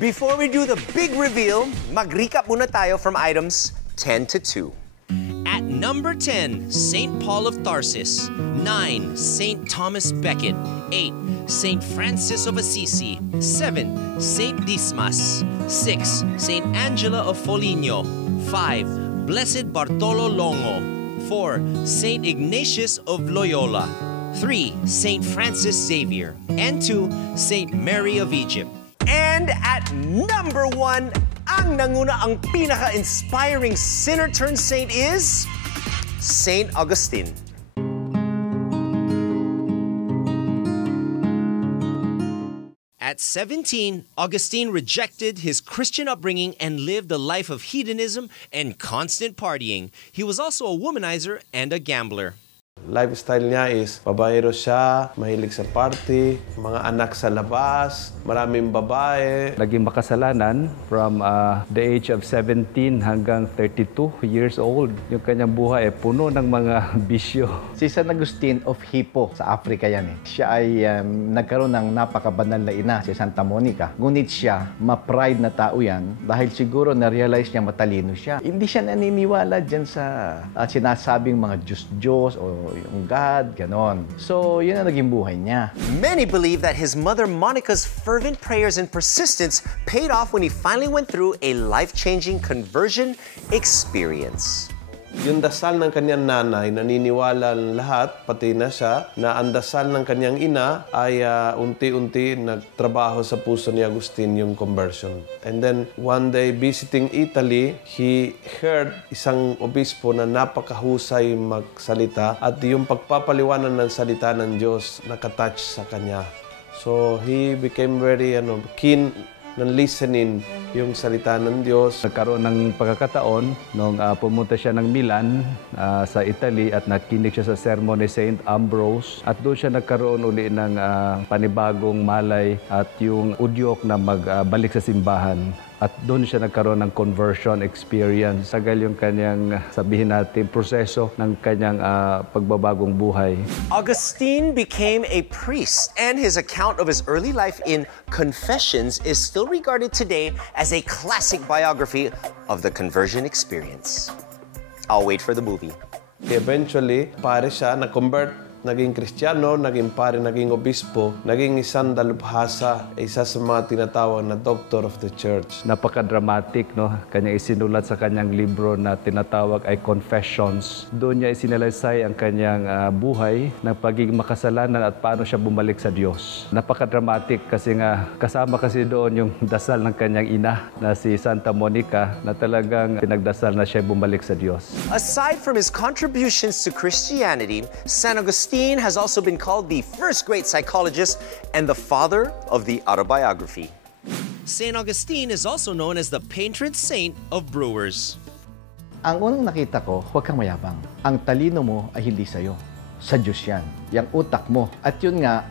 Before we do the big reveal, mag-recap muna tayo from items 10 to 2. At number 10, St. Paul of Tarsus. 9, St. Thomas Becket. 8, St. Francis of Assisi. 7, St. Dismas. 6, St. Angela of Foligno. 5, Blessed Bartolo Longo. 4, St. Ignatius of Loyola. 3, St. Francis Xavier. And 2, St. Mary of Egypt. And at number 1, ang nanguna ang pinaka-inspiring sinner-turned-saint is St. Augustine. At 17, Augustine rejected his Christian upbringing and lived a life of hedonism and constant partying. He was also a womanizer and a gambler. Lifestyle niya is babaero siya, mahilig sa party, mga anak sa labas, maraming babae. Naging makasalanan from the age of 17 hanggang 32 years old. Yung kanyang buhay ay puno ng mga bisyo. Si San Agustin of Hippo, sa Africa yan eh. Siya ay nagkaroon ng napakabanal na ina, si Santa Monica. Ngunit siya, ma-pride na tao yan dahil siguro na-realize niya matalino siya. Hindi siya naniniwala dyan sa sinasabing mga Diyos-Diyos o yung God, ganon. So, yun ang naging buhay niya. Many believe that his mother Monica's fervent prayers and persistence paid off when he finally went through a life-changing conversion experience. Yung dasal ng kanyang nanay, naniniwala lahat, pati na siya, na ang dasal ng kanyang ina ay unti-unti nagtrabaho sa puso ni Agustin yung conversion. And then, one day, visiting Italy, he heard isang obispo na napakahusay magsalita at yung pagpapaliwanan ng salita ng Diyos nakatouch sa kanya. So, he became very keen ng listening yung salita ng Diyos. Nagkaroon ng pagkakataon nung pumunta siya ng Milan sa Italy at nakinig siya sa sermon ni St. Ambrose. At doon siya nagkaroon uli ng panibagong malay at yung udyok na magbalik sa simbahan. At doon siya nagkaroon ng conversion experience. Tagal yung kanyang, sabihin natin, proseso ng kanyang pagbabagong buhay. Augustine became a priest, and his account of his early life in Confessions is still regarded today as a classic biography of the conversion experience. I'll wait for the movie. Eventually, pare siya, na-convert, naging Kristiyano, naging pare, naging obispo, naging isang dalubhasa, isa sa mga tinatawag na Doctor of the Church. Napaka-dramatic, no? Kanya isinulat sa kanyang libro na tinatawag ay Confessions. Doon niya isinalaysay ang kanyang buhay ng pagiging makasalanan at paano siya bumalik sa Diyos. Napaka-dramatic kasi nga kasama kasi doon yung dasal ng kanyang ina na si Santa Monica na talagang pinagdasal na siya bumalik sa Diyos. Aside from his contributions to Christianity, San Augustine has also been called the first great psychologist and the father of the autobiography. St. Augustine is also known as the patron saint of brewers. Ang unang nakita ko, huwag kang mayabang. Ang talino mo ay hindi sa'yo. Sa Diyos yan. Yang utak mo. At yun nga,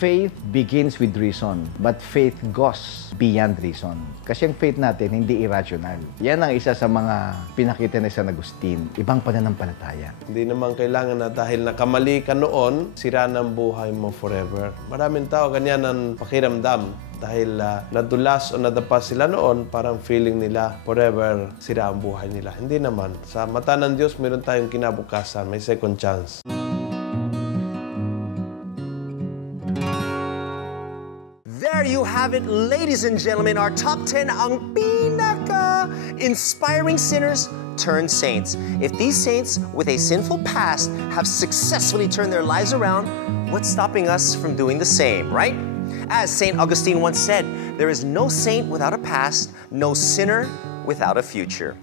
faith begins with reason, but faith goes beyond reason. Kasi ang faith natin, hindi irrational. Yan ang isa sa mga pinakita ni San Agustin, ibang pananampalataya. Hindi naman kailangan na dahil nakamali ka noon, sira ng buhay mo forever. Maraming tao ganyan ang pakiramdam. Dahil nadulas o nadapa sila noon, parang feeling nila forever sira ang buhay nila. Hindi naman. Sa mata ng Diyos, meron tayong kinabukasan, may second chance. There you have it, ladies and gentlemen, our top 10 ang pinaka-inspiring sinners turned saints. If these saints with a sinful past have successfully turned their lives around, what's stopping us from doing the same, right? As St. Augustine once said, there is no saint without a past, no sinner without a future.